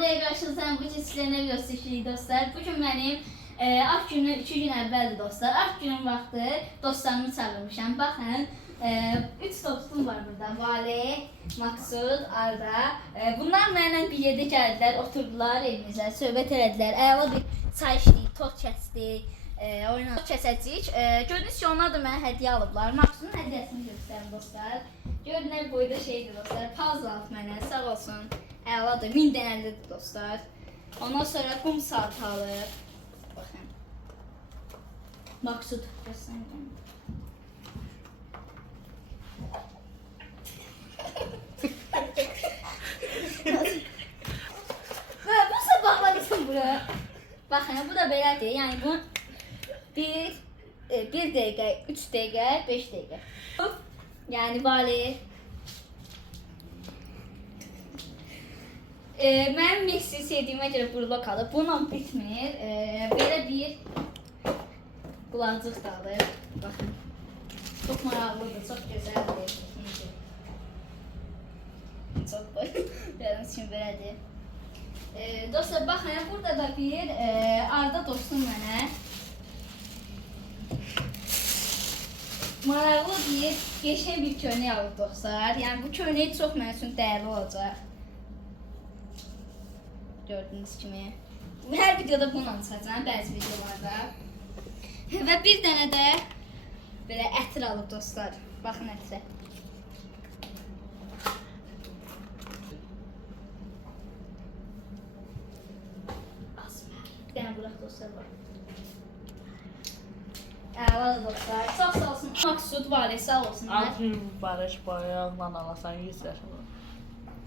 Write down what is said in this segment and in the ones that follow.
buraya qarşınızdayım. Bu gün sizlərə nə göstərəcəyik dostlar? Bugün mənim Ak günün 2 gün əvvəldir dostlar. Ak günün vaxtı dostlarımı çağırmışam. Baxın, 3 dostum var burada. Vale, Maksud, Arda. Bunlar mənimlə bir yerdə gəldilər, oturdular evimizə, söhbət elədilər. Əla bir çay içdik, toz kəsdik, oynadık, kəsəcəyik. Gördünüz ki, onlar da mənə hədiyyə alıblar. Maksudun hədiyyəsini göstərim dostlar. Görün nə boyda şeydir dostlar. Puzzle alıb mənə, sağ olsun. Əladır, 1000 dənəlidir dostlar. Ondan sonra qum saatı alıb. Baxın. Maksud göstərim. Bu sabahladısın bura. Baxın, bu da belədir. Yəni bu 1 dəqiqə, 3 dəqiqə, 5 dəqiqə. Yəni Vali. Mənim Messi sevdiyimə görə burada qalıb. Bununla bitmir. Belə bir qulacıq da alır. Baxın. Çox maraqlıdır, çox gözəldir. Çox boy. Görünüz kimi belədir. Dostlar, baxın, burada da bir Arda dostum mənə maraqlı bir, geçən bir köynək alıb dostlar. Yəni bu köynək çox mənim üçün dəyərli olacaq. Gördüyünüz kimi. Hər videoda bununla çıxacağım, bəzi videolarda. Və bir dənə də belə ətir alıb dostlar. Baxın ətirə. Bir dənə bıraq dostlar var. Əladır dostlar. Sağ sağ olsun. Maksud Vali sağ olsunlar. Ak gün mübarək bayramla alasan 100 yaşına.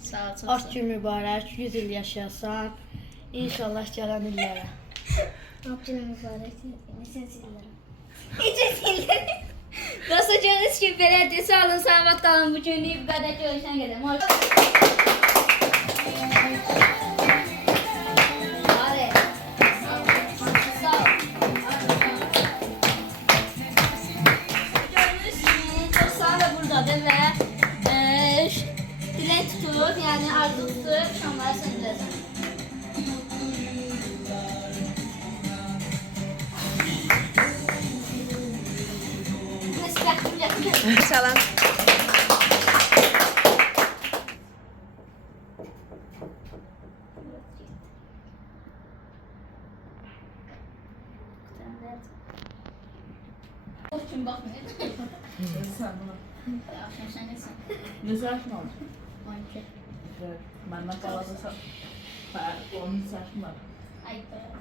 Sağ ol, çox Ak gün mübarək, 100 il yaşayasan. İnşallah gələn illərə. Ak günün mübarək. Neçə illərə? Neçə illərə? Dostlar, gördüyünüz kimi belədir. Sağ olun, salamat qalın. Bu günlük bu qədər görüşən qədər. Vali. Sağ ol. Gördüyünüz kimi dostlar da buradadır və dilək tutub, yəni arzu tutub şamları söndürəcəm. Salam. O kim baxmıyor? Sen buna. Akşam sen nesin? Ne yaşın oldu? 12. Benden kalası 13 yaşım var. Ay be.